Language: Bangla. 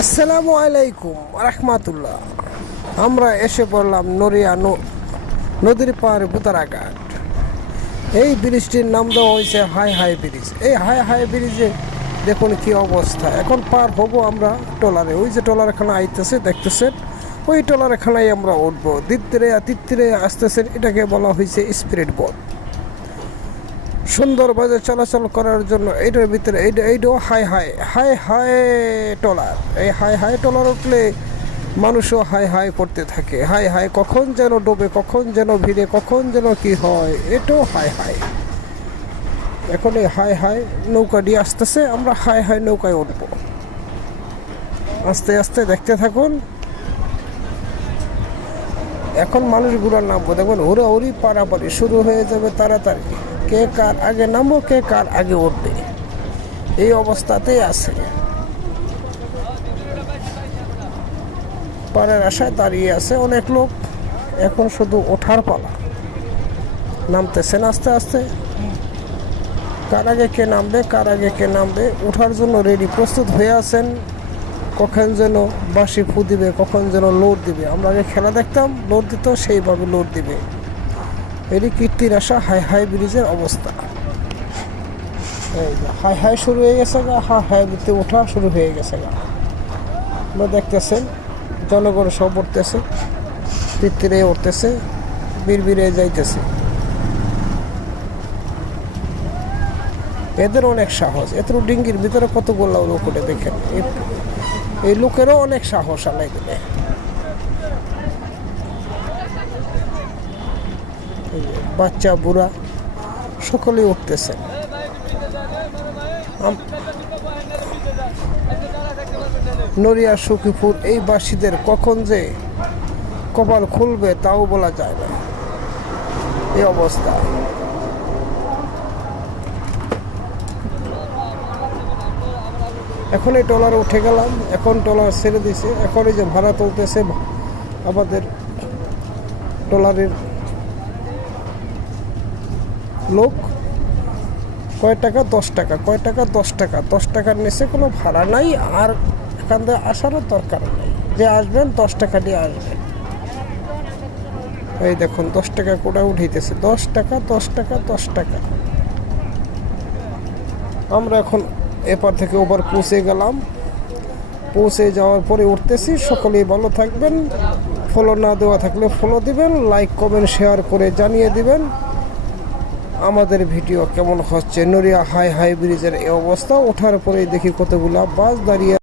আসসালামু আলাইকুম রাহমাতুল্লাহ। আমরা এসে পড়লাম নড়িয়া নদীর পাড় বুতারাঘাট। এই ব্রিজটির নাম দেওয়া হয়েছে হাই হাই ব্রিজ। এই হাই হাই ব্রিজে দেখুন কি অবস্থা। এখন পার হবো আমরা ট্রলারে। ওই যে ট্রলারখানা আইতেছে দেখতেছেন, ওই ট্রলারখানায় আমরা উঠবো। তিত্তিরে আসতেছেন, এটাকে বলা হয়েছে স্পিরিট বোট। সুন্দরভাবে চলাচল করার জন্য এইটার ভিতরে এইটাও হাই হাই ট্রলার। এই হাই হাই ট্রলার উঠলে মানুষও হাই হাই করতে থাকে। হাই হাই কখন যেন ডোবে, কখন যেন ভিড়ে, কখন যেন কি হয়, এটাও হাই হাই। এখন এই হাই হাই নৌকা দিয়ে আসতেছে, আমরা হাই হাই নৌকায় উঠব। আস্তে আস্তে দেখতে থাকুন। এখন মানুষগুলো নামবো, দেখুন হুড়াহুড়ি পারাপারি শুরু হয়ে যাবে তাড়াতাড়ি। কে কার আগে নামবো, কে কার আগে উঠবে, এই অবস্থাতেই আছে। পাড়ের আশায় দাঁড়িয়ে আছে অনেক লোক। এখন শুধু ওঠার পালা। নামতেছেন আস্তে আস্তে। কার আগে কে নামবে, কার আগে কে নামবে, ওঠার জন্য রেডি প্রস্তুত হয়ে আছেন। কখন যেন বাঁশি ফু দিবে, কখন যেন লোড দিবে। আমরা আগে খেলা দেখতাম, লোড দিত, সেইভাবে লোড দিবে। এটি কীর্তির আশা হাই হাই ব্রিজের অবস্থা। এই হাই হাই শুরু হয়ে গেছে গা, হাই হাই ব্রিজে ওঠা শুরু হয়ে গেছে গা। আমরা দেখতেছেন জনগণ সব উঠতেছে, কীর্তিরে উঠতেছে, বিড়বিড়ে যাইতেছে। এদের অনেক সাহস। এত ডিঙ্গির ভিতরে কতগুলো লোক উঠে দেখেন। এই লোকেরও অনেক সাহস আলাই দিলে। বাচ্চা বুড়া সকলেই উঠতেছে। নড়িয়া সখীপুর এই বাসীদের কখন যে কপাল খুলবে তাও বলা যায় না, এই অবস্থা। এখন এই ট্রলারে উঠে গেলাম, এখন ট্রলার ছেড়ে দিছে। এখন এই যে ভাড়া তুলতেছে আমাদের ট্রলারের লোক। কয় টাকা? 10 টাকা। কয় টাকা? 10 টাকা। 10 টাকার নিচে কোনো ভাড়া নাই। আর এখান থেকে আসারও দরকার নেই। যে আসবেন 10 টাকা দিয়ে আসবেন। এই দেখুন 10 টাকা কোটা উঠাইতেছে। 10 টাকা, 10 টাকা, 10 টাকা। আমরা এখন এপার থেকে ওপার পৌঁছে গেলাম। পৌঁছে যাওয়ার পরে উঠতেছি। সকলেই ভালো থাকবেন। ফলো না দেওয়া থাকলে ফলো দিবেন, লাইক কমেন্ট শেয়ার করে জানিয়ে দিবেন আমাদের ভিডিও কেমন হচ্ছে। নড়িয়া হাই হাই ব্রিজের এই অবস্থা। ওঠার পরেই দেখি কতগুলা বাস দাঁড়িয়ে।